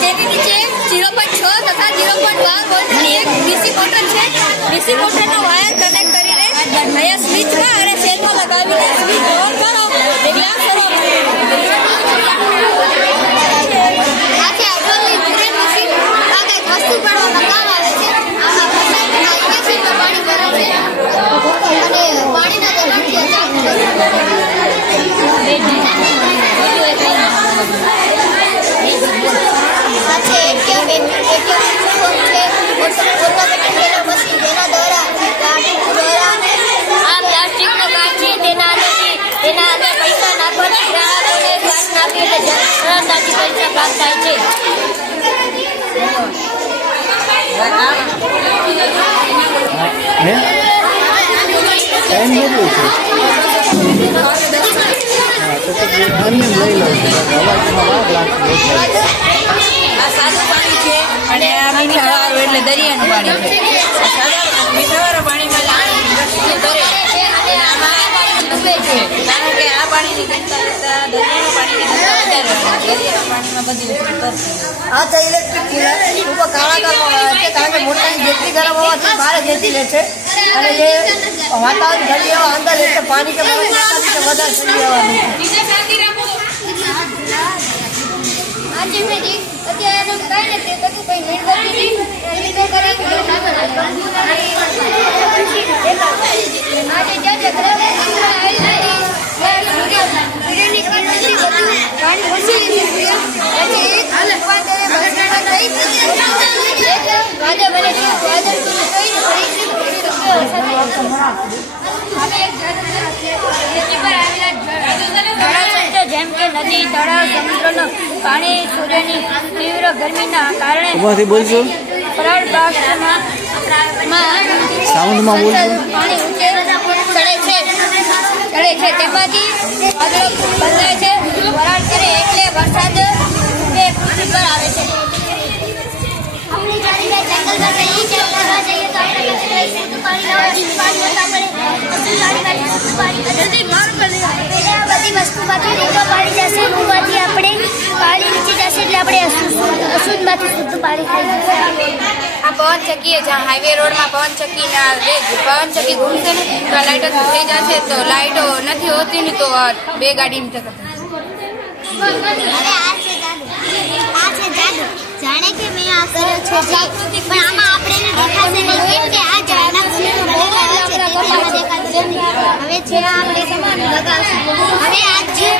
તેની નીચે 0.6 તથા 0.12 વોલ્ટની એક ડીસી મોટર છે. ડીસી મોટરનો વાયર કનેક્ટ કરીને અહીંયા સ્વિચમાં અને સેલમાં લગાવીને સ્વિચ ઓન કરો એટલે આ શરૂ આથી આગળની ડ્રીલ મશીન આગળ વસ્તુ પાડવામાં કામ આવે છે. આમાં મશીનમાં પાણી ભરે છે અને પાણીના દરવાજા ચાલુ છે. સાદું પાણી છે અને આ મીઠાવાળું એટલે દરિયાનું પાણી છે. મીઠાવાળા પાણીમાં તરે અને આમાં ડૂબે છે કારણ કે આ પાણીની ઘનતા દરિયાનું પાણીની ઘનતા વધારે દરિયાના પાણીમાં બધી તરશે. આ તો ઇલેક્ટ્રિક કુલર ઉપર કાળા કરવામાં આવે છે કારણ કે મોટરની જેટલી ગરમ હોવાથી બહાર ખેંચી લે છે અને જે વાતાવરણ ઠંડી હવા અંદર લે છે પાણી કે વધારે ઠંડી હવા લે છે. અત્યારે કઈ નથી બધું કઈ મીણબત્તી જેમ કે નદી તળાવ સમુદ્રનું પાણી સૂર્યની તીવ્ર ગરમીના કારણે પરાળ ભાગમાં પાણી ઊંચે ચડે છે તેમાંથી વાદળો બદલાય છે. વરાળ કરે એટલે વરસાદ એ પૃથ્વી પર આવે છે. બધી વસ્તુમાંથી રેતો પાડી જશે રૂમાંથી આપણે પાણી નીચે જશે એટલે આપણે અશુદ્ધમાંથી શુદ્ધ પાણી થઈ જશે. આ પવન ચક્કી જ્યાં હાઈવે રોડમાં પવન ચક્કી ઘૂમશે ને તો લાઇટો થઈ જશે તો લાઇટો નથી હોતી ને તો બે ગાડીની ટક્કર. જાણે કે મેં આ કર્યો છે પણ આમાં આપણે દેખાશે નહીં કેમ કે આ ઝાડના ગુણનો બહુ આવે છે દેખાશે નહીં. હવે જે આપણે સમાન લગાવશું હવે આ જે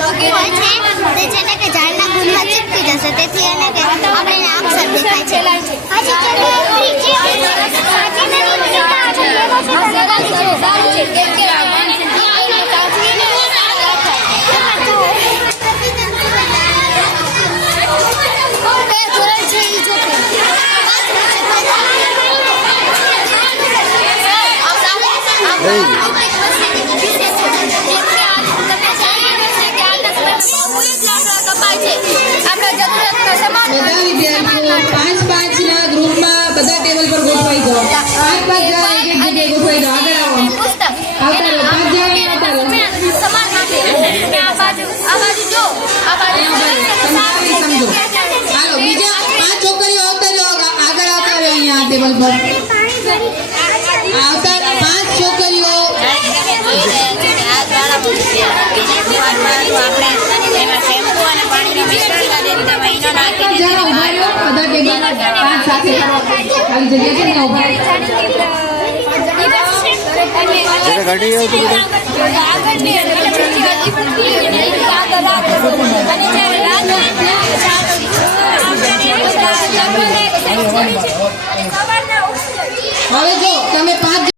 લોગો હોય છે તે છે ને કે ઝાડના ગુણમાં ચીપકી જશે તેથી એને કે આપણે અક્ષર દેખાય છે. બધા વિદ્યાર્થીઓ 5-5 ના ગ્રુપમાં બધા ટેબલ પર ગોઠવાઈ જાઓ. 5-5 જણા એક જગ્યાએ ગોઠવાઈ જાઓ. આગળ આવો. આવતા રહો. 5 જણા આવતા રહો. સમજો. હાલો બીજા 5 છોકરીઓ આવતા રહો. આગળ આવતા રહો અહીંયા ટેબલ પર. આવતા 5 છોકરીઓ હવે જો તમે 5